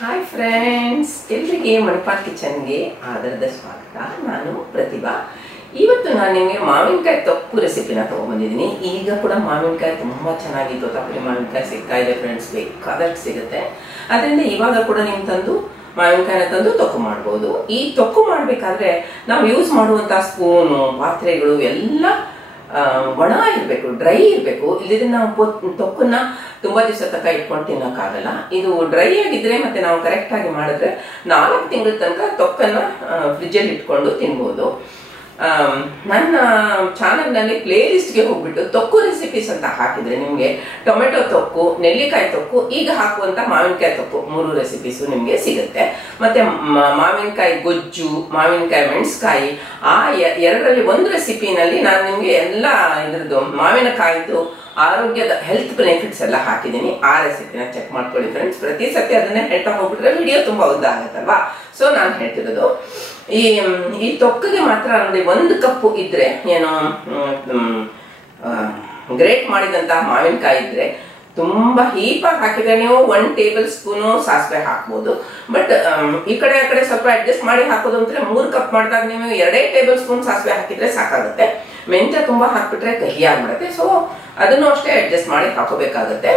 Hi friends, ಎಲ್ಲರಿಗೆ ಮಣಿಪಾಲ್ ಕಿಚನ್ಗೆ ಆಧಾರದ ಸ್ವಾಗತ. ನಾನು ಪ್ರತಿಭಾ. ಇವತ್ತು ನಾನು ನಿಮಗೆ ಮಾವಿನಕಾಯಿ ತೊಕ್ಕು ರೆಸಿಪಿನ ತೊಗೊಂಡ್ಬಂದಿದ್ದೀನಿ. ಈಗ ಕೂಡ ಮಾವಿನಕಾಯಿ ತುಂಬ ಚೆನ್ನಾಗಿ ತೋತಾಪುರಿ ಮಾವಿನಕಾಯಿ ಸಿಗ್ತಾ ಇದೆ ಫ್ರೆಂಡ್ಸ್, ಬೇಕಾದಷ್ಟು ಸಿಗುತ್ತೆ. ಅದರಿಂದ ಇವಾಗ ಕೂಡ ನೀವು ತಂದು ಮಾವಿನಕಾಯಿನ ತಂದು ತೊಕ್ಕು ಮಾಡ್ಬೋದು. ಈ ತೊಕ್ಕು ಮಾಡಬೇಕಾದ್ರೆ ನಾವು ಯೂಸ್ ಮಾಡುವಂಥ ಸ್ಪೂನು, ಪಾತ್ರೆಗಳು ಎಲ್ಲ ಒಣ ಇರಬೇಕು, ಡ್ರೈ ಇರಬೇಕು. ಇಲ್ಲದ್ರೆ ನಾವು ತೊಕ್ಕನ್ನ ತುಂಬಾ ದಿವಸ ತನಕ ಇಟ್ಕೊಂಡು ತಿನ್ನೋಕ್ಕಾಗಲ್ಲ. ಇದು ಡ್ರೈ ಆಗಿದ್ರೆ ಮತ್ತೆ ನಾವು ಕರೆಕ್ಟ್ ಆಗಿ ಮಾಡಿದ್ರೆ 4 ತಿಂಗಳ ತನಕ ತೊಕ್ಕನ್ನ ಫ್ರಿಜ್ಜಲ್ಲಿ ಇಟ್ಕೊಂಡು ತಿನ್ಬೋದು. ನನ್ನ ಚಾನಲ್ನಲ್ಲಿ ಪ್ಲೇ ಲಿಸ್ಟ್ಗೆ ಹೋಗ್ಬಿಟ್ಟು ತೊಕ್ಕು ರೆಸಿಪೀಸ್ ಅಂತ ಹಾಕಿದ್ರೆ ನಿಮಗೆ ಟೊಮೆಟೊ ತೊಕ್ಕು, ನೆಲ್ಲಿಕಾಯಿ ತೊಕ್ಕು, ಈಗ ಹಾಕುವಂತ ಮಾವಿನಕಾಯಿ ತೊಕ್ಕು 3 ರೆಸಿಪೀಸು ನಿಮಗೆ ಸಿಗುತ್ತೆ. ಮತ್ತೆ ಮಾವಿನಕಾಯಿ ಗೊಜ್ಜು, ಮಾವಿನಕಾಯಿ ಮೆಣಸ್ಕಾಯಿ, ಆ 2ರಲ್ಲಿ 1 ರೆಸಿಪಿನಲ್ಲಿ ನಾನು ನಿಮಗೆ ಎಲ್ಲ ಇದ್ರದ್ದು ಮಾವಿನಕಾಯಿದು ಆರೋಗ್ಯದ ಹೆಲ್ತ್ ಬೆನಿಫಿಟ್ಸ್ ಎಲ್ಲ ಹಾಕಿದ್ದೀನಿ. ಆ ರೆಸಿಪಿನ ಚೆಕ್ ಮಾಡ್ಕೊಳ್ಳಿ ಫ್ರೆಂಡ್ಸ್. ಪ್ರತಿ ಸತಿ ಅದನ್ನೇ ಹೇಳ್ತಾ ಹೋಗ್ಬಿಟ್ರೆ ವಿಡಿಯೋ ತುಂಬಾ ಉದ್ದ ಆಗುತ್ತಲ್ವಾ. ಸೊ ನಾನು ಹೇಳ್ತಿರೋದು ಈ ತೊಕ್ಕಿಗೆ ಮಾತ್ರ ನೋಡಿ 1 ಕಪ್ ಇದ್ರೆ ಏನು ಗ್ರೇಟ್ ಮಾಡಿದಂತಹ ಮಾವಿನಕಾಯಿ ಇದ್ರೆ ತುಂಬಾ ಹೀಪಾಗಿ ಹಾಕಿದ್ರೆ ನೀವು 1 ಟೇಬಲ್ ಸ್ಪೂನು ಸಾಸಿವೆ ಹಾಕ್ಬೋದು. ಬಟ್ ಈ ಕಡೆ ಆ ಕಡೆ ಸ್ವಲ್ಪ ಅಡ್ಜಸ್ಟ್ ಮಾಡಿ ಹಾಕೋದು ಅಂದ್ರೆ 3 ಕಪ್ ಮಾಡಿದಾಗ ನೀವು 2 ಟೇಬಲ್ ಸ್ಪೂನ್ ಸಾಸಿವೆ ಹಾಕಿದ್ರೆ ಸಾಕಾಗುತ್ತೆ. ಮೆಂತ್ಯ ತುಂಬಾ ಹಾಕ್ಬಿಟ್ರೆ ಕಹಿ ಆಗ್ಬಿಡುತ್ತೆ. ಸೊ ಅದನ್ನು ಅಷ್ಟೇ ಅಡ್ಜಸ್ಟ್ ಮಾಡಿ ಹಾಕೋಬೇಕಾಗುತ್ತೆ.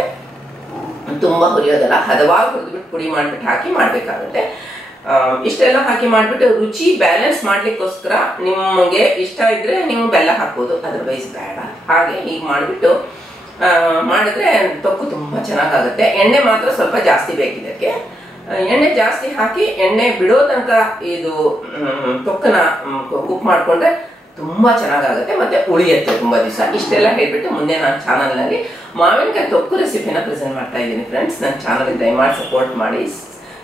ತುಂಬಾ ಹುರಿಯೋದಲ್ಲ, ಹದವಾಗಿ ಹುರಿದ್ಬಿಟ್ಟು ಪುಡಿ ಮಾಡ್ಬಿಟ್ಟು ಹಾಕಿ ಮಾಡ್ಬೇಕಾಗುತ್ತೆ. ಇಷ್ಟೆಲ್ಲ ಹಾಕಿ ಮಾಡ್ಬಿಟ್ಟು ರುಚಿ ಬ್ಯಾಲೆನ್ಸ್ ಮಾಡ್ಲಿಕ್ಕೋಸ್ಕರ ನಿಮಗೆ ಇಷ್ಟ ಇದ್ರೆ ನೀವು ಬೆಲ್ಲ ಹಾಕ್ಬೋದು, ಅದರ್ವೈಸ್ ಬೇಡ. ಹಾಗೆ ಹೀಗೆ ಮಾಡ್ಬಿಟ್ಟು ಮಾಡಿದ್ರೆ ತೊಕ್ಕು ತುಂಬಾ ಚೆನ್ನಾಗಾಗುತ್ತೆ. ಎಣ್ಣೆ ಮಾತ್ರ ಸ್ವಲ್ಪ ಜಾಸ್ತಿ ಬೇಕಿದಕ್ಕೆ. ಎಣ್ಣೆ ಜಾಸ್ತಿ ಹಾಕಿ ಎಣ್ಣೆ ಬಿಡೋ ತನಕ ಇದು ತೊಕ್ಕನ ಕುಕ್ ಮಾಡ್ಕೊಂಡ್ರೆ ತುಂಬಾ ಚೆನ್ನಾಗಾಗುತ್ತೆ, ಮತ್ತೆ ಉಳಿಯುತ್ತೆ ತುಂಬಾ ದಿವಸ. ಇಷ್ಟೆಲ್ಲ ಹೇಳ್ಬಿಟ್ಟು ಮುಂದೆ ನಾನು ಚಾನಲ್ನಲ್ಲಿ ಮಾವಿನಕಾಯಿ ತೊಕ್ಕು ರೆಸಿಪಿನ ಪ್ರೆಸೆಂಟ್ ಮಾಡ್ತಾ ಇದ್ದೀನಿ ಫ್ರೆಂಡ್ಸ್. ನನ್ನ ಚಾನಲ್ಗೆ ದಯಮಾಡಿ ಸಪೋರ್ಟ್ ಮಾಡಿ,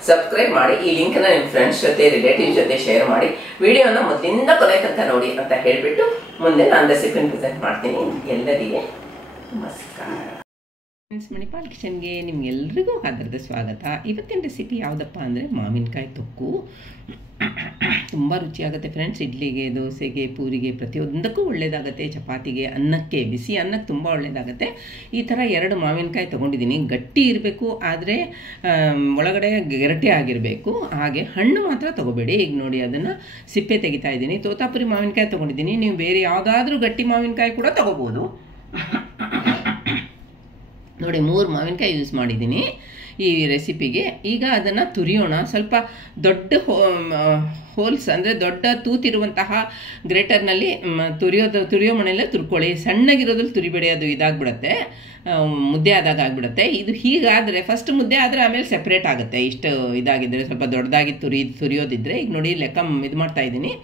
ಸಬ್ಸ್ಕ್ರೈಬ್ ಮಾಡಿ. ಈ ಲಿಂಕ್ನ ನಿಮ್ಮ ಫ್ರೆಂಡ್ಸ್ ಜೊತೆ, ರಿಲೇಟಿವ್ಸ್ ಜೊತೆ ಶೇರ್ ಮಾಡಿ. ವಿಡಿಯೋನ ಮೊದಲಿಂದ ಕೊನೆ ತನಕ ನೋಡಿ ಅಂತ ಹೇಳ್ಬಿಟ್ಟು ಮುಂದೆ ನಾನು ರೆಸಿಪಿನ ಪ್ರೆಸೆಂಟ್ ಮಾಡ್ತೀನಿ. ಎಲ್ಲರಿಗೆ ನಮಸ್ಕಾರ ಫ್ರೆಂಡ್ಸ್. ಮಣಿಪಾಲ್ ಕಿಚನ್ಗೆ ನಿಮ್ಗೆಲ್ರಿಗೂ ಆಧಾರದ ಸ್ವಾಗತ. ಇವತ್ತಿನ ರೆಸಿಪಿ ಯಾವುದಪ್ಪ ಅಂದರೆ ಮಾವಿನಕಾಯಿ ತೊಕ್ಕು. ತುಂಬ ರುಚಿಯಾಗುತ್ತೆ ಫ್ರೆಂಡ್ಸ್. ಇಡ್ಲಿಗೆ, ದೋಸೆಗೆ, ಪೂರಿಗೆ, ಪ್ರತಿಯೊಂದಕ್ಕೂ ಒಳ್ಳೆಯದಾಗುತ್ತೆ. ಚಪಾತಿಗೆ, ಅನ್ನಕ್ಕೆ, ಬಿಸಿ ಅನ್ನಕ್ಕೆ ತುಂಬ ಒಳ್ಳೆಯದಾಗುತ್ತೆ. ಈ ಥರ 2 ಮಾವಿನಕಾಯಿ ತೊಗೊಂಡಿದ್ದೀನಿ. ಗಟ್ಟಿ ಇರಬೇಕು, ಆದರೆ ಒಳಗಡೆ ಗೆರಟೆ ಆಗಿರಬೇಕು. ಹಾಗೆ ಹಣ್ಣು ಮಾತ್ರ ತೊಗೋಬೇಡಿ. ಈಗ ನೋಡಿ ಅದನ್ನು ಸಿಪ್ಪೆ ತೆಗಿತಾ ಇದ್ದೀನಿ. ತೋತಾಪುರಿ ಮಾವಿನಕಾಯಿ ತೊಗೊಂಡಿದ್ದೀನಿ. ನೀವು ಬೇರೆ ಯಾವುದಾದ್ರೂ ಗಟ್ಟಿ ಮಾವಿನಕಾಯಿ ಕೂಡ ತೊಗೋಬೋದು. ನೋಡಿ 3 ಮಾವಿನಕಾಯಿ ಯೂಸ್ ಮಾಡಿದ್ದೀನಿ ಈ ರೆಸಿಪಿಗೆ. ಈಗ ಅದನ್ನು ತುರಿಯೋಣ. ಸ್ವಲ್ಪ ದೊಡ್ಡ ಹೋಲ್ಸ್ ಅಂದರೆ ದೊಡ್ಡ ತೂತಿರುವಂತಹ ಗ್ರೇಟರ್ನಲ್ಲಿ ತುರಿಯೋ ಮನೆಯಲ್ಲೇ ತುರ್ಕೊಳ್ಳಿ. ಸಣ್ಣಗಿರೋದ್ರಲ್ಲಿ ತುರಿಬೇಡಿ, ಅದು ಇದಾಗ್ಬಿಡುತ್ತೆ, ಮುದ್ದೆ ಆದಾಗ ಆಗಿಬಿಡುತ್ತೆ. ಇದು ಹೀಗಾದರೆ ಫಸ್ಟ್ ಮುದ್ದೆ ಆದರೆ ಆಮೇಲೆ ಸೆಪ್ರೇಟ್ ಆಗುತ್ತೆ. ಇಷ್ಟು ಇದಾಗಿದ್ದರೆ, ಸ್ವಲ್ಪ ದೊಡ್ಡದಾಗಿ ತುರಿಯೋದಿದ್ರೆ. ಈಗ ನೋಡಿ ಲೆಕ್ಕ ಇದು ಮಾಡ್ತಾ ಇದ್ದೀನಿ,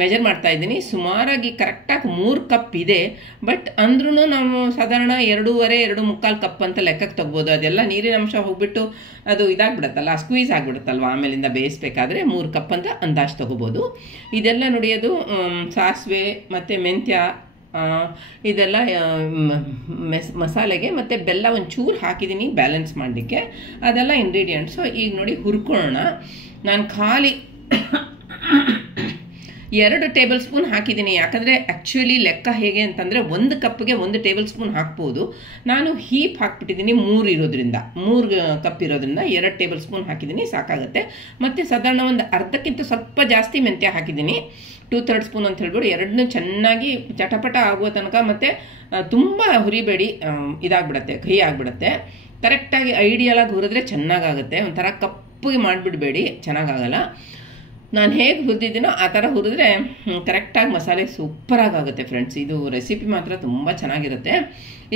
ಮೆಜರ್ ಮಾಡ್ತಾ ಇದ್ದೀನಿ. ಸುಮಾರಾಗಿ ಕರೆಕ್ಟಾಗಿ 3 ಕಪ್ ಇದೆ. ಬಟ್ ಅಂದ್ರೂ ನಾವು ಸಾಧಾರಣ 2.5-2.25 ಕಪ್ ಅಂತ ಲೆಕ್ಕಕ್ಕೆ ತಗ್ಬೋದು. ಅದೆಲ್ಲ ನೀರಿನ ಅಂಶ ಹೋಗ್ಬಿಟ್ಟು ಅದು ಇದಾಗ್ಬಿಡುತ್ತಲ್ಲ, ಸ್ಕ್ವೀಸ್ ಆಗಿಬಿಡುತ್ತಲ್ವ, ಆಮೇಲಿಂದ ಬೇಯಿಸ್ಬೇಕಾದ್ರೆ 3 ಕಪ್ ಅಂತ ಅಂದಾಜು ತಗೋಬೋದು. ಇದೆಲ್ಲ ನೋಡಿ, ಅದು ಸಾಸಿವೆ ಮತ್ತು ಮೆಂತ್ಯ, ಇದೆಲ್ಲ ಮಸಾಲೆಗೆ, ಮತ್ತು ಬೆಲ್ಲ ಒಂಚೂರು ಹಾಕಿದ್ದೀನಿ ಬ್ಯಾಲೆನ್ಸ್ ಮಾಡಲಿಕ್ಕೆ. ಅದೆಲ್ಲ ಇಂಗ್ರೀಡಿಯೆಂಟ್ಸು. ಈಗ ನೋಡಿ ಹುರ್ಕೊಳ್ಳೋಣ. ನಾನು ಖಾಲಿ 2 ಟೇಬಲ್ ಸ್ಪೂನ್ ಹಾಕಿದ್ದೀನಿ. ಯಾಕಂದರೆ ಆ್ಯಕ್ಚುಲಿ ಲೆಕ್ಕ ಹೇಗೆ ಅಂತಂದರೆ 1 ಕಪ್ಗೆ 1 ಟೇಬಲ್ ಸ್ಪೂನ್ ಹಾಕ್ಬೋದು. ನಾನು ಹೀಪ್ ಹಾಕ್ಬಿಟ್ಟಿದ್ದೀನಿ 3 ಇರೋದ್ರಿಂದ, 3 ಕಪ್ ಇರೋದ್ರಿಂದ 2 ಟೇಬಲ್ ಸ್ಪೂನ್ ಹಾಕಿದ್ದೀನಿ, ಸಾಕಾಗುತ್ತೆ. ಮತ್ತು ಸಾಧಾರಣ ಒಂದು ಅರ್ಧಕ್ಕಿಂತ ಸ್ವಲ್ಪ ಜಾಸ್ತಿ ಮೆಂತ್ಯ ಹಾಕಿದ್ದೀನಿ, 2/3 ಸ್ಪೂನ್ ಅಂತ ಹೇಳ್ಬಿಟ್ಟು. 2 ಚೆನ್ನಾಗಿ ಚಟಪಟ ಆಗುವ ತನಕ, ಮತ್ತು ತುಂಬ ಹುರಿಬೇಡಿ, ಇದಾಗ್ಬಿಡುತ್ತೆ, ಕಹಿ ಆಗಿಬಿಡುತ್ತೆ. ಕರೆಕ್ಟಾಗಿ ಐಡಿಯಲಾಗಿ ಹುರಿದ್ರೆ ಚೆನ್ನಾಗಾಗುತ್ತೆ. ಒಂಥರ ಕಪ್ಪಗೆ ಮಾಡಿಬಿಡಬೇಡಿ, ಚೆನ್ನಾಗಾಗಲ್ಲ. ನಾನು ಹೇಗೆ ಹುರಿದಿದ್ದೀನೋ ಆ ಥರ ಹುರಿದ್ರೆ ಕರೆಕ್ಟಾಗಿ ಮಸಾಲೆ ಸೂಪರಾಗುತ್ತೆ ಫ್ರೆಂಡ್ಸ್. ಇದು ರೆಸಿಪಿ ಮಾತ್ರ ತುಂಬ ಚೆನ್ನಾಗಿರುತ್ತೆ.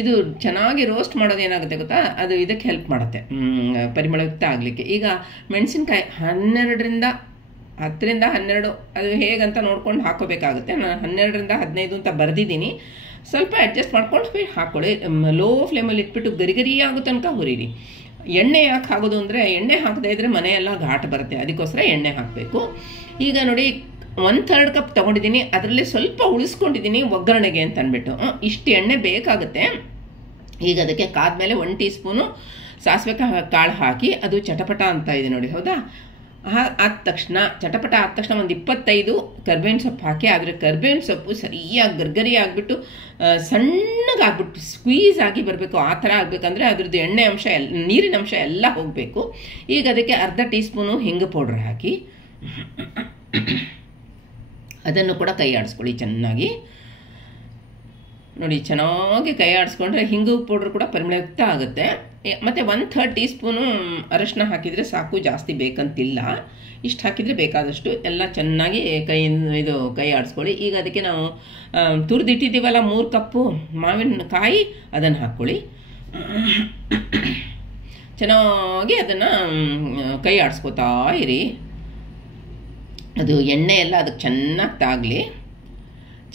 ಇದು ಚೆನ್ನಾಗಿ ರೋಸ್ಟ್ ಮಾಡೋದು ಏನಾಗುತ್ತೆ ಗೊತ್ತಾ, ಅದು ಇದಕ್ಕೆ ಹೆಲ್ಪ್ ಮಾಡುತ್ತೆ, ಪರಿಮಳಯುಕ್ತ ಆಗಲಿಕ್ಕೆ. ಈಗ ಮೆಣಸಿನ್ಕಾಯಿ 10ರಿಂದ 12 ಅದು ಹೇಗಂತ ನೋಡ್ಕೊಂಡು ಹಾಕೋಬೇಕಾಗುತ್ತೆ. ನಾನು 12-15 ಅಂತ ಬರೆದಿದ್ದೀನಿ. ಸ್ವಲ್ಪ ಅಡ್ಜಸ್ಟ್ ಮಾಡ್ಕೊಂಡು ಹಾಕ್ಕೊಳ್ಳಿ. ಲೋ ಫ್ಲೇಮಲ್ಲಿ ಇಟ್ಬಿಟ್ಟು ಗರಿ ಆಗೋ ತನಕ ಹುರಿರಿ. ಎಣ್ಣೆ ಯಾಕೆ ಹಾಕೋದು ಅಂದರೆ, ಎಣ್ಣೆ ಹಾಕದೇ ಇದ್ದರೆ ಮನೆಯೆಲ್ಲ ಘಾಟ್ ಬರುತ್ತೆ, ಅದಕ್ಕೋಸ್ಕರ ಎಣ್ಣೆ ಹಾಕಬೇಕು. ಈಗ ನೋಡಿ 1/3 ಕಪ್ ತೊಗೊಂಡಿದ್ದೀನಿ. ಅದರಲ್ಲಿ ಸ್ವಲ್ಪ ಉಳಿಸ್ಕೊಂಡಿದ್ದೀನಿ ಒಗ್ಗರಣೆಗೆ ಅಂತ ಅಂದ್ಬಿಟ್ಟು. ಇಷ್ಟು ಎಣ್ಣೆ ಬೇಕಾಗುತ್ತೆ. ಈಗ ಅದಕ್ಕೆ ಕಾದ್ಮೇಲೆ 1 ಟೀ ಸ್ಪೂನು ಸಾಸಿವೆ ಕಾಳು ಹಾಕಿ ಅದು ಚಟಪಟ ಅಂತ ಇದೆ ನೋಡಿ, ಹೌದಾ. ಆದ ತಕ್ಷಣ ಚಟಪಟ ಆದ ತಕ್ಷಣ ಒಂದು 25 ಕರ್ಬೇವಿನ ಸೊಪ್ಪು ಹಾಕಿ, ಆದರೆ ಕರ್ಬೇವಿನ ಸೊಪ್ಪು ಸರಿಯಾಗಿ ಗರ್ಗರಿ ಆಗಿಬಿಟ್ಟು ಸಣ್ಣಗಾಗ್ಬಿಟ್ಟು ಸ್ಕ್ವೀಸ್ ಆಗಿ ಬರಬೇಕು. ಆ ಥರ ಆಗಬೇಕಂದ್ರೆ ಅದ್ರದ್ದು ಎಣ್ಣೆ ಅಂಶ ನೀರಿನ ಅಂಶ ಎಲ್ಲ ಹೋಗಬೇಕು. ಈಗ ಅದಕ್ಕೆ ಅರ್ಧ ಟೀ ಸ್ಪೂನು ಹಿಂಗು ಪೌಡ್ರ್ ಹಾಕಿ ಅದನ್ನು ಕೂಡ ಕೈ ಆಡಿಸ್ಕೊಳ್ಳಿ ಚೆನ್ನಾಗಿ. ನೋಡಿ, ಚೆನ್ನಾಗಿ ಕೈ ಆಡಿಸ್ಕೊಂಡ್ರೆ ಹಿಂಗು ಪೌಡ್ರ್ ಕೂಡ ಪರಿಮಳಯುಕ್ತ ಆಗುತ್ತೆ. ಮತ್ತು 1/3 ಟೀ ಸ್ಪೂನು ಅರಶಿನ ಹಾಕಿದರೆ ಸಾಕು, ಜಾಸ್ತಿ ಬೇಕಂತಿಲ್ಲ. ಇಷ್ಟು ಹಾಕಿದರೆ ಬೇಕಾದಷ್ಟು ಎಲ್ಲ ಚೆನ್ನಾಗಿ ಕೈ ಆಡಿಸ್ಕೊಳ್ಳಿ. ಈಗ ಅದಕ್ಕೆ ನಾವು ತುರಿದಿಟ್ಟಿದ್ದೀವಲ್ಲ 3 ಕಪ್ಪು ಮಾವಿನಕಾಯಿ, ಅದನ್ನು ಹಾಕ್ಕೊಳ್ಳಿ. ಚೆನ್ನಾಗಿ ಅದನ್ನು ಕೈ ಆಡಿಸ್ಕೋತಾ ಇರಿ. ಅದು ಎಣ್ಣೆ ಎಲ್ಲ ಅದಕ್ಕೆ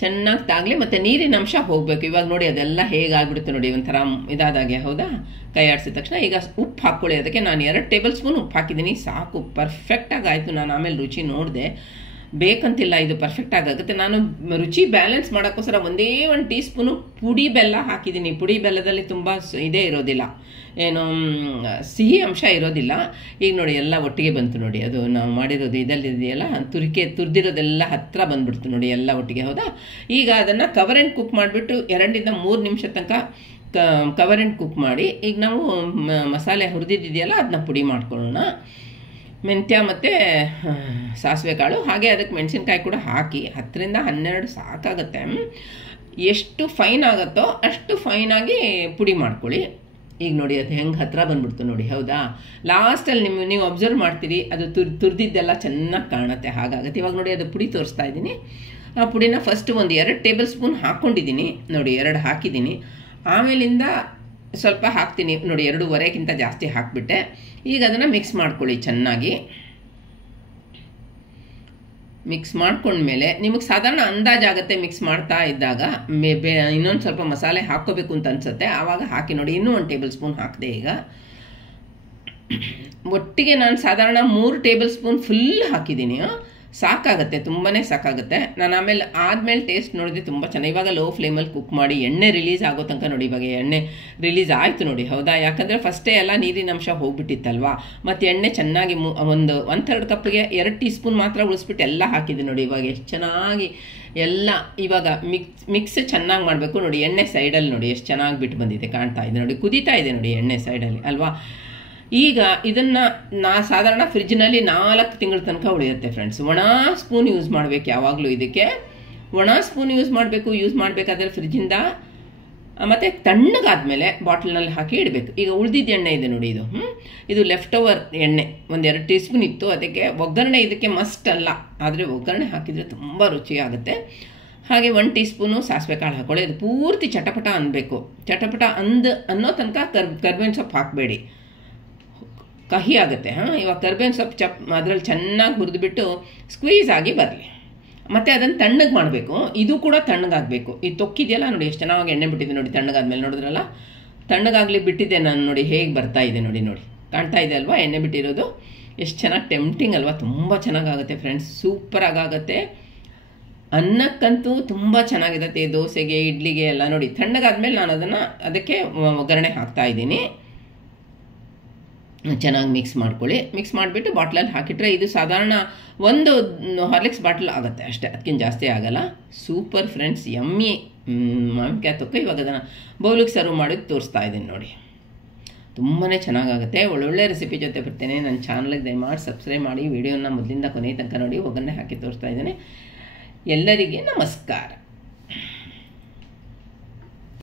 ಚೆನ್ನಾಗಿ ತಾಗಲಿ ಮತ್ತು ನೀರಿನ ಅಂಶ ಹೋಗಬೇಕು. ಇವಾಗ ನೋಡಿ ಅದೆಲ್ಲ ಹೇಗಾಗ್ಬಿಡುತ್ತೆ ನೋಡಿ, ಒಂಥರ ಇದಾದಾಗೆ. ಹೌದಾ? ಕೈ ಆಡಿಸಿದ ತಕ್ಷಣ ಈಗ ಉಪ್ಪು ಹಾಕ್ಕೊಳ್ಳಿ. ಅದಕ್ಕೆ ನಾನು 2 ಟೇಬಲ್ ಸ್ಪೂನ್ ಉಪ್ಪು ಹಾಕಿದ್ದೀನಿ, ಸಾಕು. ಪರ್ಫೆಕ್ಟಾಗಿ ಆಯಿತು. ನಾನು ಆಮೇಲೆ ರುಚಿ ನೋಡಿದೆ, ಬೇಕಂತಿಲ್ಲ, ಇದು ಪರ್ಫೆಕ್ಟಾಗಿ ಆಗುತ್ತೆ. ನಾನು ರುಚಿ ಬ್ಯಾಲೆನ್ಸ್ ಮಾಡೋಕ್ಕೋಸ್ಕರ 1 ಟೀ ಸ್ಪೂನು ಪುಡಿ ಬೆಲ್ಲ ಹಾಕಿದ್ದೀನಿ. ಪುಡಿ ಬೆಲ್ಲದಲ್ಲಿ ತುಂಬ ಇದೇ ಇರೋದಿಲ್ಲ, ಏನು ಸಿಹಿ ಅಂಶ ಇರೋದಿಲ್ಲ. ಈಗ ನೋಡಿ ಎಲ್ಲ ಒಟ್ಟಿಗೆ ಬಂತು ನೋಡಿ, ಅದು ನಾವು ಮಾಡಿರೋದು ಇದೆಲ್ಲ ತುರಿದಿರೋದೆಲ್ಲ ಹತ್ತಿರ ಬಂದ್ಬಿಡ್ತು ನೋಡಿ ಎಲ್ಲ ಒಟ್ಟಿಗೆ. ಹೌದಾ? ಈಗ ಅದನ್ನು ಕವರ್ ಆ್ಯಂಡ್ ಕುಕ್ ಮಾಡಿಬಿಟ್ಟು 2 ರಿಂದ 3 ನಿಮಿಷ ತನಕ ಕವರ್ ಆ್ಯಂಡ್ ಕುಕ್ ಮಾಡಿ, ಈಗ ನಾವು ಮಸಾಲೆ ಹುರಿದಿದೆಯಲ್ಲ ಅದನ್ನ ಪುಡಿ ಮಾಡ್ಕೊಳ್ಳೋಣ. ಮೆಂತ್ಯ ಮತ್ತು ಸಾಸಿವೆ ಕಾಳು, ಹಾಗೆ ಅದಕ್ಕೆ ಮೆಣಸಿನ್ಕಾಯಿ ಕೂಡ ಹಾಕಿ 10 ರಿಂದ 12 ಸಾಕಾಗುತ್ತೆ. ಎಷ್ಟು ಫೈನ್ ಆಗುತ್ತೋ ಅಷ್ಟು ಫೈನಾಗಿ ಪುಡಿ ಮಾಡ್ಕೊಳ್ಳಿ. ಈಗ ನೋಡಿ ಅದು ಹೆಂಗೆ ಹತ್ತಿರ ಬಂದ್ಬಿಡ್ತು ನೋಡಿ. ಹೌದಾ? ಲಾಸ್ಟಲ್ಲಿ ನೀವು ಅಬ್ಸರ್ವ್ ಮಾಡ್ತೀರಿ, ಅದು ತುರಿದಿದ್ದೆಲ್ಲ ಚೆನ್ನಾಗಿ ಕಾಣುತ್ತೆ, ಹಾಗಾಗುತ್ತೆ. ಇವಾಗ ನೋಡಿ ಅದು ಪುಡಿ ತೋರಿಸ್ತಾ ಇದ್ದೀನಿ. ಆ ಪುಡಿನ ಫಸ್ಟ್ ಒಂದು 2 ಟೇಬಲ್ ಸ್ಪೂನ್ ಹಾಕ್ಕೊಂಡಿದ್ದೀನಿ ನೋಡಿ, 2 ಹಾಕಿದ್ದೀನಿ. ಆಮೇಲಿಂದ ಸ್ವಲ್ಪ ಹಾಕ್ತೀನಿ ನೋಡಿ, 2.5ಕ್ಕಿಂತ ಜಾಸ್ತಿ ಹಾಕಿಬಿಟ್ಟೆ. ಈಗ ಅದನ್ನು ಮಿಕ್ಸ್ ಮಾಡ್ಕೊಳ್ಳಿ ಚೆನ್ನಾಗಿ. ಮಿಕ್ಸ್ ಮಾಡ್ಕೊಂಡ್ಮೇಲೆ ನಿಮಗೆ ಸಾಧಾರಣ ಅಂದಾಜಾಗುತ್ತೆ ಮಿಕ್ಸ್ ಮಾಡ್ತಾ ಇದ್ದಾಗ, ಇನ್ನೊಂದು ಸ್ವಲ್ಪ ಮಸಾಲೆ ಹಾಕ್ಕೋಬೇಕು ಅಂತ ಅನಿಸುತ್ತೆ, ಆವಾಗ ಹಾಕಿ ನೋಡಿ. ಇನ್ನೂ 1 ಟೇಬಲ್ ಸ್ಪೂನ್ ಹಾಕಿದೆ. ಈಗ ಒಟ್ಟಿಗೆ ನಾನು ಸಾಧಾರಣ 3 ಟೇಬಲ್ ಸ್ಪೂನ್ ಫುಲ್ ಹಾಕಿದ್ದೀನಿ. ಸಾಕಾಗುತ್ತೆ, ತುಂಬಾ ಸಾಕಾಗುತ್ತೆ. ನಾನು ಆದಮೇಲೆ ಟೇಸ್ಟ್ ನೋಡಿದ್ರೆ ತುಂಬ ಚೆನ್ನಾಗಿ. ಇವಾಗ ಲೋ ಫ್ಲೇಮಲ್ಲಿ ಕುಕ್ ಮಾಡಿ ಎಣ್ಣೆ ರಿಲೀಸ್ ಆಗೋ ತನಕ ನೋಡಿ. ಇವಾಗ ಎಣ್ಣೆ ರಿಲೀಸ್ ಆಯಿತು ನೋಡಿ. ಹೌದಾ? ಯಾಕಂದರೆ ಫಸ್ಟೇ ಎಲ್ಲ ನೀರಿನ ಅಂಶ ಹೋಗ್ಬಿಟ್ಟಿತ್ತಲ್ವಾ, ಮತ್ತು ಎಣ್ಣೆ ಚೆನ್ನಾಗಿ 1/3 ಕಪ್ಗೆ 2 ಟೀ ಸ್ಪೂನ್ ಮಾತ್ರ ಉಳಿಸ್ಬಿಟ್ಟು ಎಲ್ಲ ಹಾಕಿದೆ ನೋಡಿ. ಇವಾಗ ಎಷ್ಟು ಚೆನ್ನಾಗಿ ಎಲ್ಲ ಇವಾಗ ಮಿಕ್ಸ್ ಚೆನ್ನಾಗಿ ಮಾಡಬೇಕು ನೋಡಿ. ಎಣ್ಣೆ ಸೈಡಲ್ಲಿ ನೋಡಿ ಎಷ್ಟು ಚೆನ್ನಾಗಿ ಬಿಟ್ಟು ಬಂದಿದೆ, ಕಾಣ್ತಾ ಇದೆ ನೋಡಿ, ಕುದೀತಾ ಇದೆ ನೋಡಿ ಎಣ್ಣೆ ಸೈಡಲ್ಲಿ ಅಲ್ವಾ. ಈಗ ಇದನ್ನು ಸಾಧಾರಣ ಫ್ರಿಜ್ನಲ್ಲಿ 4 ತಿಂಗಳ ತನಕ ಉಳಿಯುತ್ತೆ ಫ್ರೆಂಡ್ಸ್. ಒಣ ಸ್ಪೂನ್ ಯೂಸ್ ಮಾಡಬೇಕು ಯಾವಾಗಲೂ. ಇದಕ್ಕೆ ಒಣ ಸ್ಪೂನ್ ಯೂಸ್ ಮಾಡಬೇಕಾದ್ರೆ ಫ್ರಿಜ್ಜಿಂದ, ಮತ್ತು ತಣ್ಣಗಾದ್ಮೇಲೆ ಬಾಟ್ಲಿನಲ್ಲಿ ಹಾಕಿ ಇಡಬೇಕು. ಈಗ ಉಳಿದಿದ್ದ ಎಣ್ಣೆ ಇದೆ ನೋಡಿ, ಇದು ಲೆಫ್ಟ್ ಓವರ್ ಎಣ್ಣೆ 1-2 ಟೀ ಸ್ಪೂನ್ ಇತ್ತು. ಅದಕ್ಕೆ ಒಗ್ಗರಣೆ ಇದಕ್ಕೆ ಮಸ್ಟ್ ಅಲ್ಲ, ಆದರೆ ಒಗ್ಗರಣೆ ಹಾಕಿದರೆ ತುಂಬ ರುಚಿಯಾಗುತ್ತೆ. ಹಾಗೆ 1 ಟೀ ಸ್ಪೂನು ಸಾಸಿವೆ ಕಾಳು ಹಾಕೊಳ್ಳಿ. ಅದು ಪೂರ್ತಿ ಚಟಪಟ ಅನ್ನಬೇಕು. ಚಟಪಟ ಅನ್ನೋ ತನಕ ಕರ್ಬೇವಿನ ಸೊಪ್ಪು ಹಾಕಬೇಡಿ, ಕಹಿ ಆಗುತ್ತೆ. ಇವಾಗ ಕರ್ಬೇವಿನ ಸೊಪ್ಪು ಅದರಲ್ಲಿ ಚೆನ್ನಾಗಿ ಹುರಿದುಬಿಟ್ಟು ಸ್ಕ್ವೀಸ್ ಆಗಿ ಬರಲಿ. ಮತ್ತು ಅದನ್ನು ತಣ್ಣಗೆ ಮಾಡಬೇಕು. ಇದು ಕೂಡ ತಣ್ಣಗಾಗಬೇಕು. ಈ ತೊಕ್ಕಿದೆಯಲ್ಲ ನೋಡಿ, ಎಷ್ಟು ಚೆನ್ನಾಗಿ ಎಣ್ಣೆ ಬಿಟ್ಟಿದೆ ನೋಡಿ. ತಣ್ಣಗಾದ್ಮೇಲೆ ನೋಡಿದ್ರಲ್ಲ, ತಣ್ಣಗಾಗಲಿ ಬಿಟ್ಟಿದ್ದೆ ನಾನು ನೋಡಿ, ಹೇಗೆ ಬರ್ತಾ ಇದೆ ನೋಡಿ. ಕಾಣ್ತಾ ಇದೆ ಅಲ್ವಾ ಎಣ್ಣೆ ಬಿಟ್ಟಿರೋದು? ಎಷ್ಟು ಚೆನ್ನಾಗಿ ಟೆಂಪ್ಟಿಂಗ್ ಅಲ್ವಾ? ತುಂಬ ಚೆನ್ನಾಗಾಗುತ್ತೆ ಫ್ರೆಂಡ್ಸ್, ಸೂಪರಾಗುತ್ತೆ. ಅನ್ನಕ್ಕಂತೂ ತುಂಬ ಚೆನ್ನಾಗಿರುತ್ತೆ, ದೋಸೆಗೆ ಇಡ್ಲಿಗೆ ಎಲ್ಲ ನೋಡಿ. ತಣ್ಣಗಾದ್ಮೇಲೆ ನಾನು ಅದಕ್ಕೆ ಒಗ್ಗರಣೆ ಹಾಕ್ತಾ ಇದ್ದೀನಿ. ಚೆನ್ನಾಗಿ ಮಿಕ್ಸ್ ಮಾಡ್ಕೊಳ್ಳಿ. ಮಿಕ್ಸ್ ಮಾಡಿಬಿಟ್ಟು ಬಾಟ್ಲಲ್ಲಿ ಹಾಕಿಟ್ರೆ ಇದು ಸಾಧಾರಣ 1 ಹಾರ್ಲಿಕ್ಸ್ ಬಾಟ್ಲ್ ಆಗುತ್ತೆ ಅಷ್ಟೇ, ಅದಕ್ಕಿಂತ ಜಾಸ್ತಿ ಆಗೋಲ್ಲ. ಸೂಪರ್ ಫ್ರೆಂಡ್ಸ್, ಯಮ್ಮಿ ಮಾವಿನಕಾಯಿ ತೊಕ್ಕ. ಇವಾಗ ಅದನ್ನು ಬೌಲಿಗೆ ಸರ್ವ್ ಮಾಡಿ ತೋರಿಸ್ತಾ ಇದ್ದೀನಿ ನೋಡಿ. ತುಂಬಾ ಚೆನ್ನಾಗಾಗುತ್ತೆ. ಒಳ್ಳೊಳ್ಳೆ ರೆಸಿಪಿ ಜೊತೆ ಬರ್ತೇನೆ. ನನ್ನ ಚಾನಲ್ಗೆ ದಯಮಾಡಿ ಸಬ್ಸ್ಕ್ರೈಬ್ ಮಾಡಿ. ವಿಡಿಯೋನ ಮೊದಲಿಂದ ಕೊನೆಯ ತನಕ ನೋಡಿ. ಒಗ್ಗರಣೆ ಹಾಕಿ ತೋರಿಸ್ತಾ ಇದ್ದೇನೆ. ಎಲ್ಲರಿಗೆ ನಮಸ್ಕಾರ.